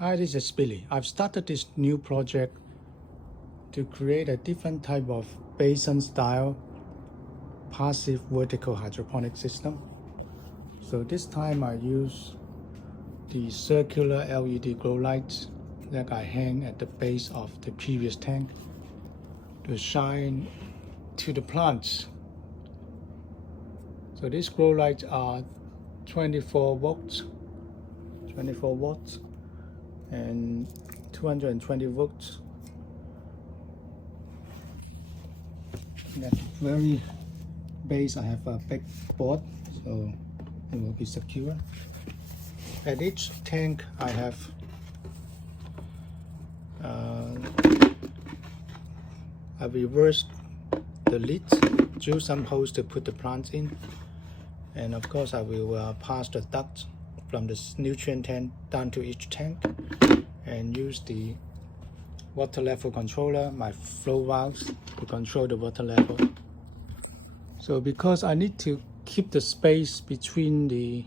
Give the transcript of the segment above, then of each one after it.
Hi, this is Billy. I've started this new project to create a different type of basin style passive vertical hydroponic system. So this time I use the circular LED grow lights that I hang at the base of the previous tank to shine to the plants. So these grow lights are 24 watts and 220 volts. At the very base I have a big board, so it will be secure. At each tank I have I reversed the lids, drill some holes to put the plants in, and of course I will pass the ducts from the nutrient tank down to each tank and use the water level controller, my flow valves, to control the water level. So because I need to keep the space between the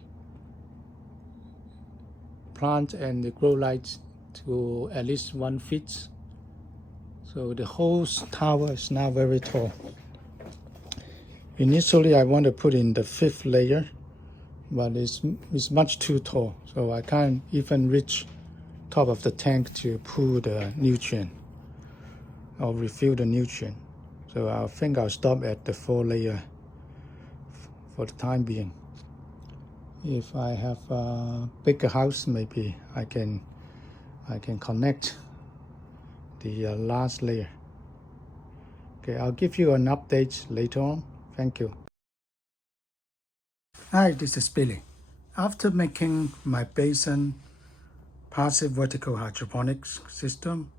plant and the grow lights to at least 1 feet. So the whole tower is now very tall. Initially I want to put in the 5th layer, but it's much too tall, so I can't even reach top of the tank to pull the nutrient or refill the nutrient. So I think I'll stop at the 4 layer for the time being. If I have a bigger house, maybe I can connect the last layer. Okay, I'll give you an update later on. Thank you. Hi, this is Billy. After making my Basin passive vertical hydroponics system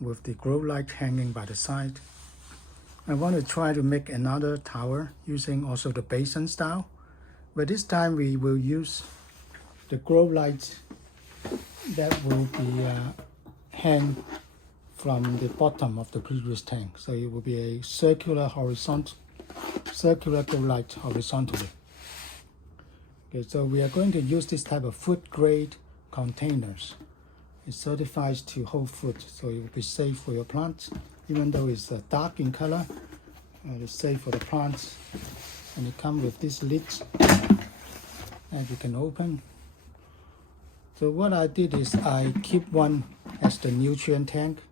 with the grow light hanging by the side, I want to try to make another tower using also the Basin style, but this time we will use the grow lights that will be hang from the bottom of the previous tank. So it will be a circular grow light horizontally. Okay, so we are going to use this type of food grade containers. It certifies to hold food, so it will be safe for your plants. Even though it's dark in color, it's safe for the plants. And it comes with these lids that you can open. So what I did is I keep one as the nutrient tank.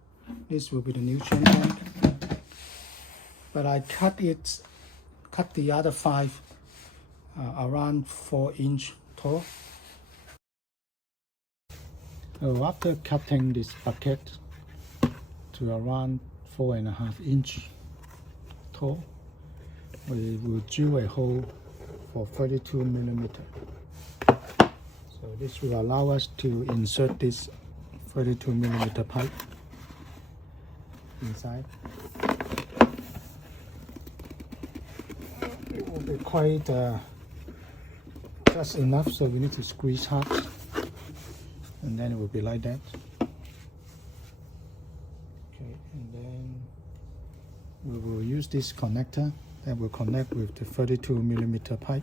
This will be the nutrient tank. But I cut the other 5 around 4-inch tall. So after cutting this bucket to around 4.5-inch tall, we will drill a hole for 32 millimeter. So this will allow us to insert this 32 millimeter pipe inside. It will be quite just enough, so we need to squeeze hard, and then it will be like that. Okay, and then we will use this connector that will connect with the 32 millimeter pipe.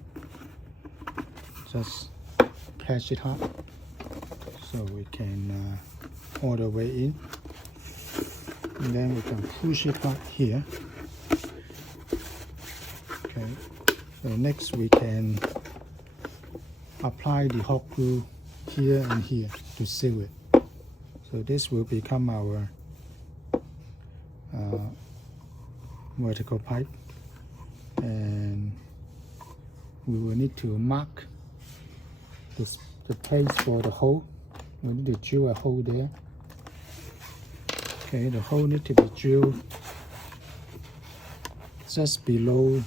Just catch it hard so we can all the way in, and then we can push it back here. Okay, so next we can apply the hot glue here and here to seal it. So this will become our vertical pipe, and we will need to mark the place for the hole. We need to drill a hole there. Okay, the hole needs to be drilled just below,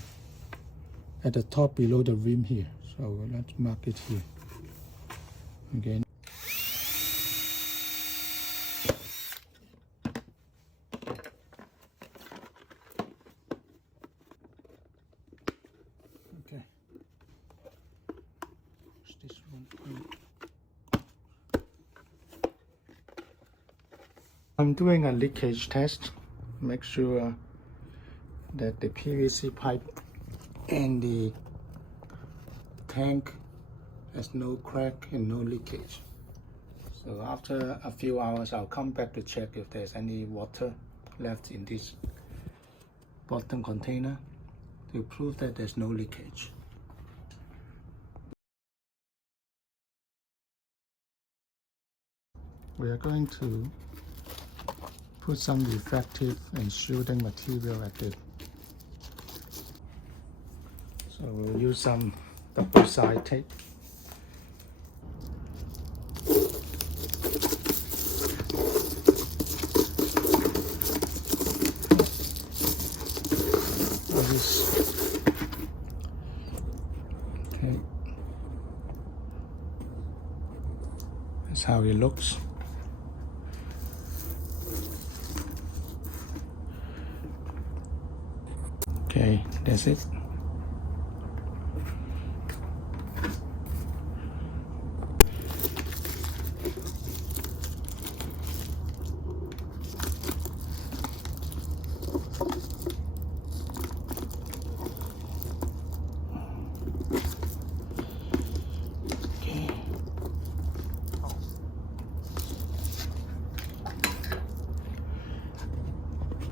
at the top below the rim here. So let's mark it here. Again. Okay. Push this one in. I'm doing a leakage test. Make sure that the PVC pipe and the tank has no crack and no leakage. So after a few hours, I'll come back to check if there's any water left in this bottom container to prove that there's no leakage. We are going to put some reflective and shielding material at it. So we'll use some double-side tape. Okay. That's how it looks. Okay, that's it.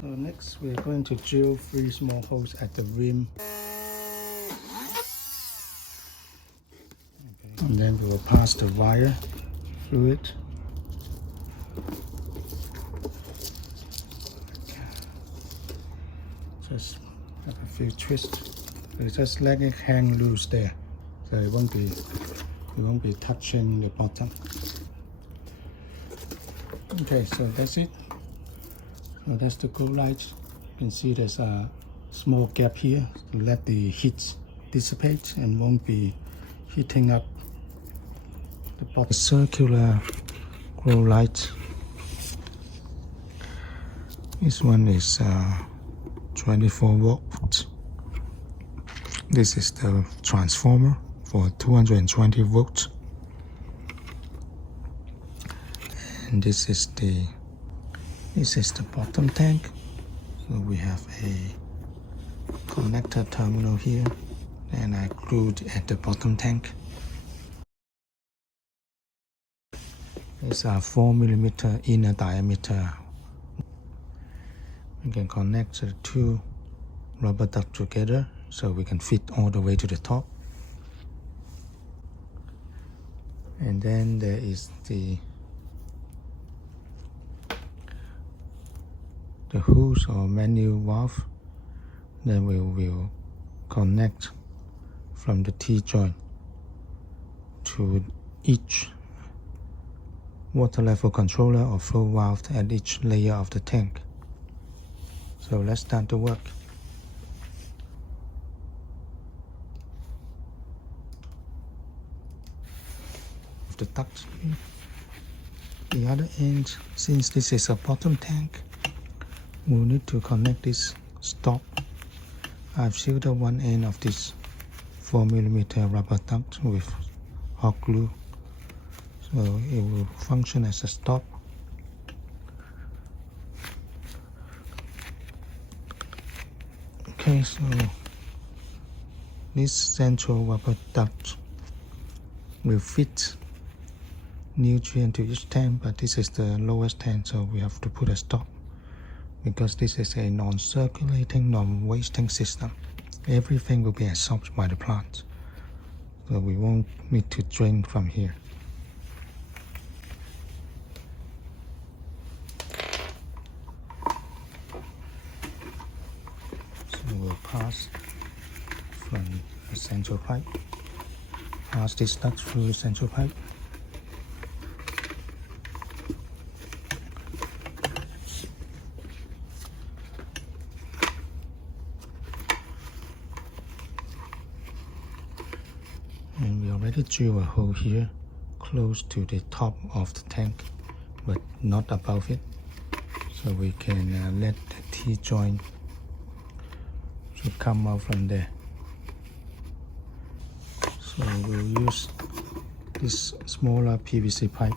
So next we are going to drill 3 small holes at the rim. Okay. And then we will pass the wire through it. Just have a few twists. So just let it hang loose there, so it won't be touching the bottom. Okay, so that's it. So that's the grow light. You can see there's a small gap here to let the heat dissipate and won't be heating up the bottom. Circular grow light. This one is 24 volts. This is the transformer for 220 volts. And this is the bottom tank. So we have a connector terminal here, and I glued at the bottom tank. It's a 4mm inner diameter. We can connect the 2 rubber ducts together so we can fit all the way to the top. And then there is the hose or manual valve. Then we will connect from the T-joint to each water level controller or flow valve at each layer of the tank. So let's start the work. With the duct here. The other end, since this is a bottom tank, we'll need to connect this stop. I've sealed one end of this 4mm rubber duct with hot glue, so it will function as a stop. Okay, so this central rubber duct will fit nutrient to each tank, but this is the lowest tank, so we have to put a stop because this is a non-circulating, non-wasting system. Everything will be absorbed by the plant, so we won't need to drain from here. So we'll pass from the central pipe, pass this duct through the central pipe. And we already drill a hole here close to the top of the tank, but not above it, so we can let the T-joint to come out from there. So we'll use this smaller PVC pipe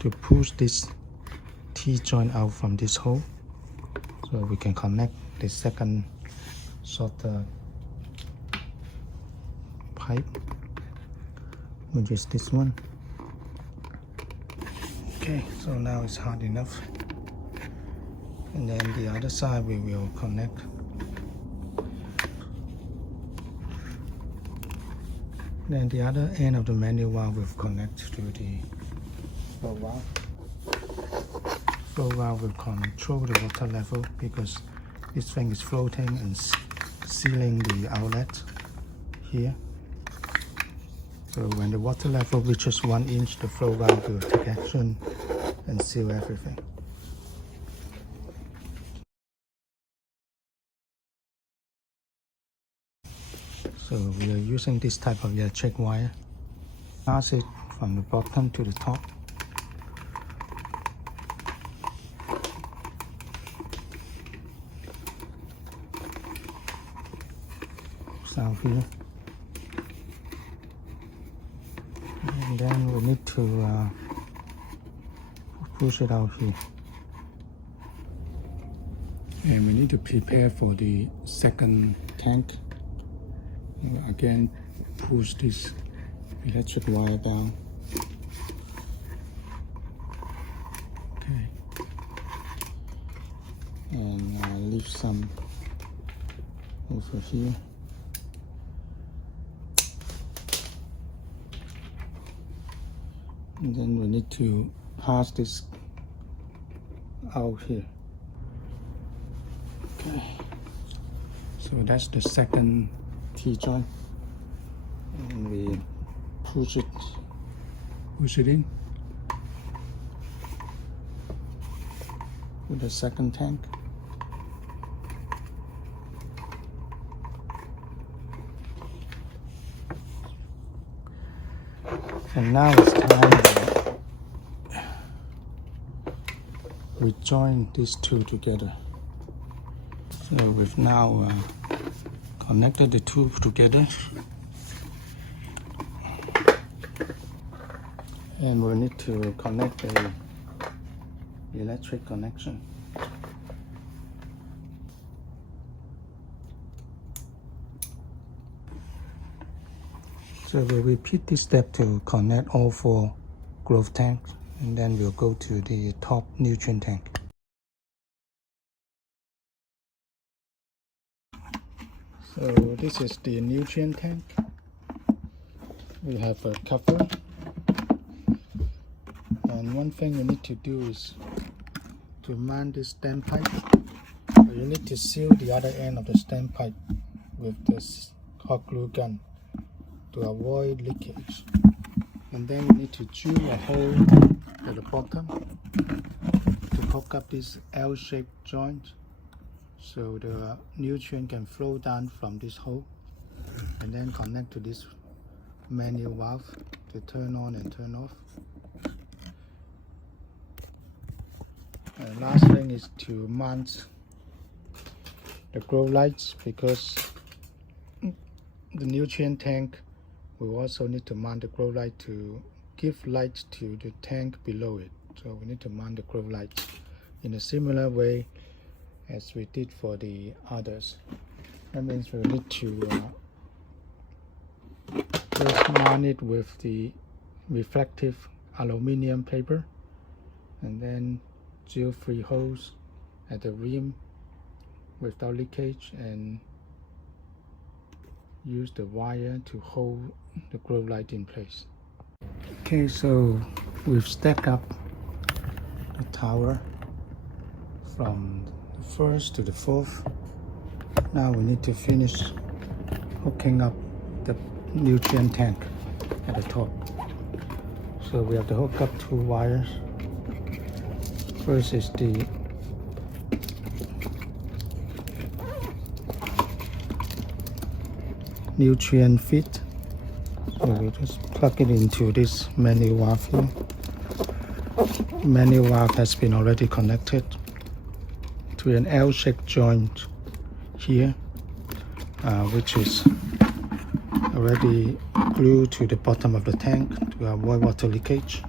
to push this T-joint out from this hole, so we can connect the second shorter pipe, which is this one. Okay, so now it's hard enough. And then the other side we will connect. Then the other end of the manual valve will connect to the flow valve. Flow valve will control the water level because this thing is floating and sealing the outlet here. So when the water level reaches 1 inch, the flow valve will take action and seal everything. So we are using this type of electric wire. Pass it from the bottom to the top. Out here. And then we need to push it out here. And we need to prepare for the second tank. Again, push this electric wire down. Okay. And leave some over here. And then we need to pass this out here. Okay. So that's the second T-joint. And we push it in with the second tank. And now it's time we join these two together. So we've now connected the two together. And we need to connect the electric connection. So we'll repeat this step to connect all 4 growth tanks, and then we'll go to the top nutrient tank. So this is the nutrient tank. We have a cover. And one thing you need to do is to mount this stem pipe. You need to seal the other end of the stem pipe with this hot glue gun to avoid leakage. And then you need to drill a hole at the bottom to hook up this L-shaped joint so the nutrient can flow down from this hole, and then connect to this manual valve to turn on and turn off. And last thing is to mount the grow lights, because the nutrient tank we also need to mount the grow light to give light to the tank below it. So we need to mount the grow lights in a similar way as we did for the others. That means we need to first mount it with the reflective aluminum paper, and then drill 3 holes at the rim without leakage, and use the wire to hold the grow light in place. Okay, so we've stacked up the tower from the 1st to the 4th. Now we need to finish hooking up the nutrient tank at the top. So we have to hook up 2 wires. First is the nutrient feed. So we just plug it into this manual valve here. Manual valve has been already connected to an L-shaped joint here, which is already glued to the bottom of the tank to avoid water leakage.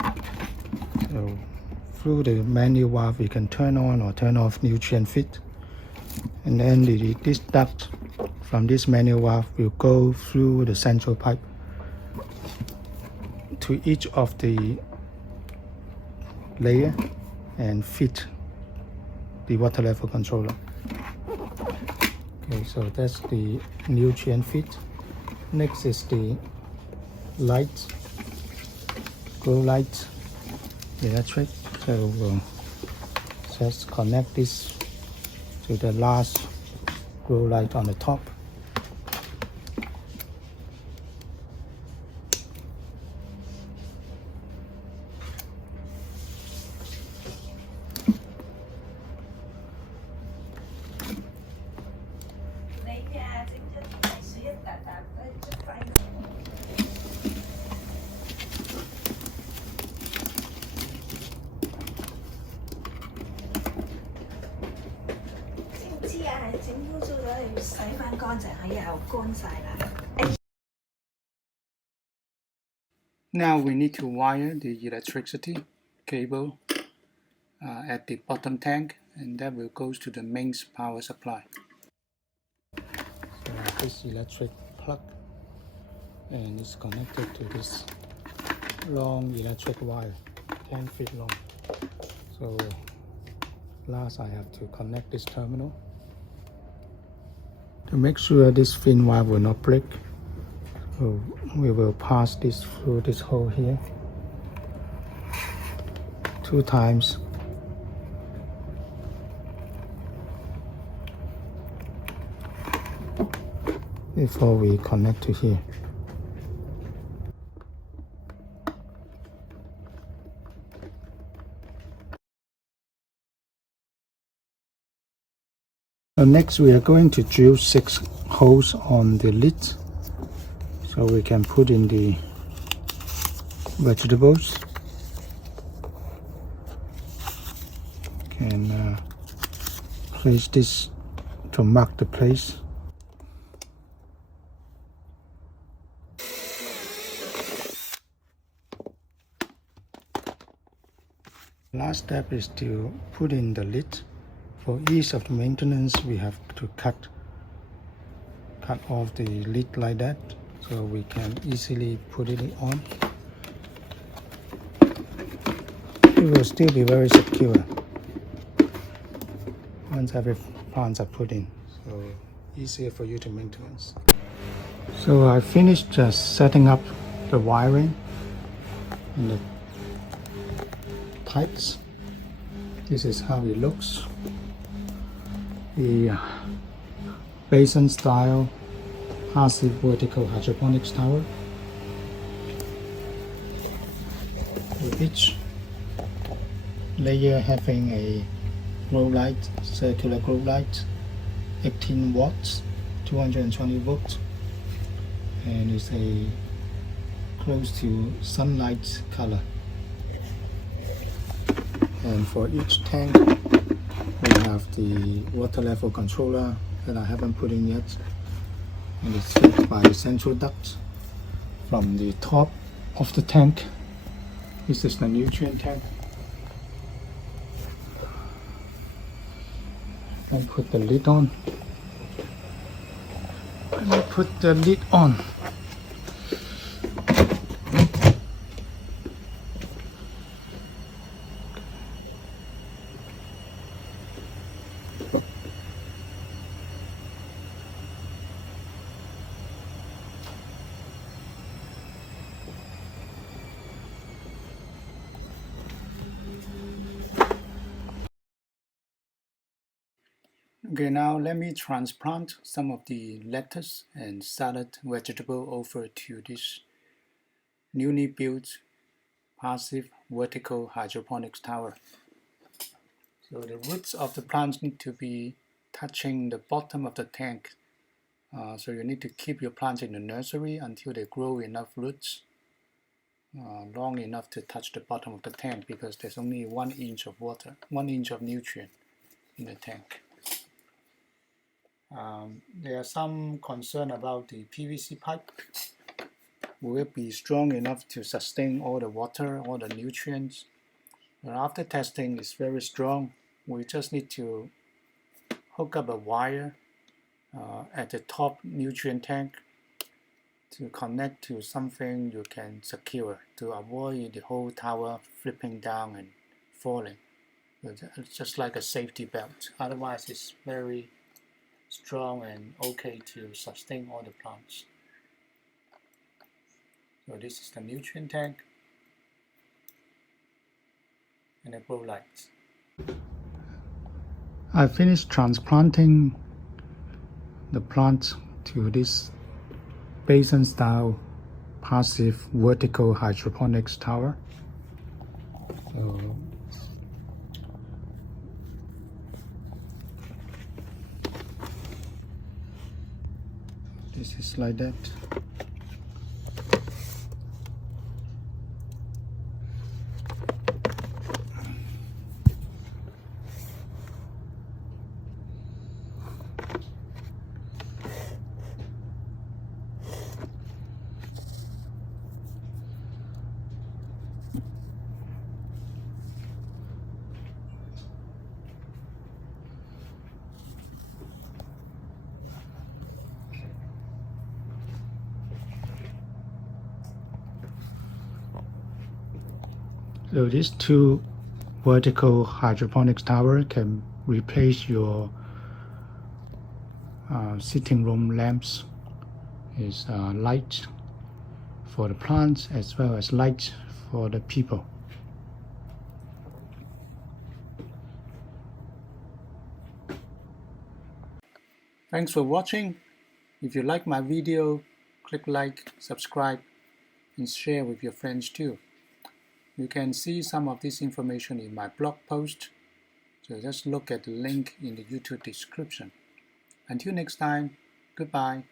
So through the manual valve, you can turn on or turn off nutrient feed, and then this duct from this manual valve will go through the central pipe to each of the layer and fit the water level controller. Okay, so that's the nutrient feed. Next is the light, grow light electric. So we'll just connect this to the last grow light on the top. Now we need to wire the electricity cable at the bottom tank, and that will go to the mains power supply. So this electric plug, and it's connected to this long electric wire, 10 feet long. So last I have to connect this terminal. To make sure this thin wire will not break, so we will pass this through this hole here 2 times. Before we connect to here. So next we are going to drill 6 holes on the lid, so we can put in the vegetables. Can place this to mark the place. Last step is to put in the lid. For ease of the maintenance, we have to cut off the lid like that, so we can easily put it on. It will still be very secure once every plants are put in, so easier for you to maintenance. So I finished just setting up the wiring and the pipes. This is how it looks. The Basin style passive vertical hydroponics tower, with each layer having a grow light, circular grow light, 18 watts, 220 volts, and it's a close to sunlight color. And for each tank we have the water level controller that I haven't put in yet, and it's fed by the central duct from the top of the tank. This is the nutrient tank. And put the lid on. And put the lid on. Okay, now let me transplant some of the lettuce and salad vegetable over to this newly built passive vertical hydroponics tower. So the roots of the plants need to be touching the bottom of the tank. So you need to keep your plants in the nursery until they grow enough roots, long enough to touch the bottom of the tank, because there's only 1 inch of water, 1 inch of nutrient in the tank. There are some concern about the PVC pipe. Will it be strong enough to sustain all the water, all the nutrients? But after testing, it's very strong. We just need to hook up a wire at the top nutrient tank to connect to something you can secure, to avoid the whole tower flipping down and falling. It's just like a safety belt. Otherwise, it's very strong and okay to sustain all the plants. So this is the nutrient tank and the grow lights. I finished transplanting the plant to this basin style passive vertical hydroponics tower. So this is like that. So these two vertical hydroponics tower can replace your sitting room lamps. Is light for the plants as well as light for the people. Thanks for watching. If you like my video, click like, subscribe, and share with your friends too. You can see some of this information in my blog post, so just look at the link in the YouTube description. Until next time, goodbye.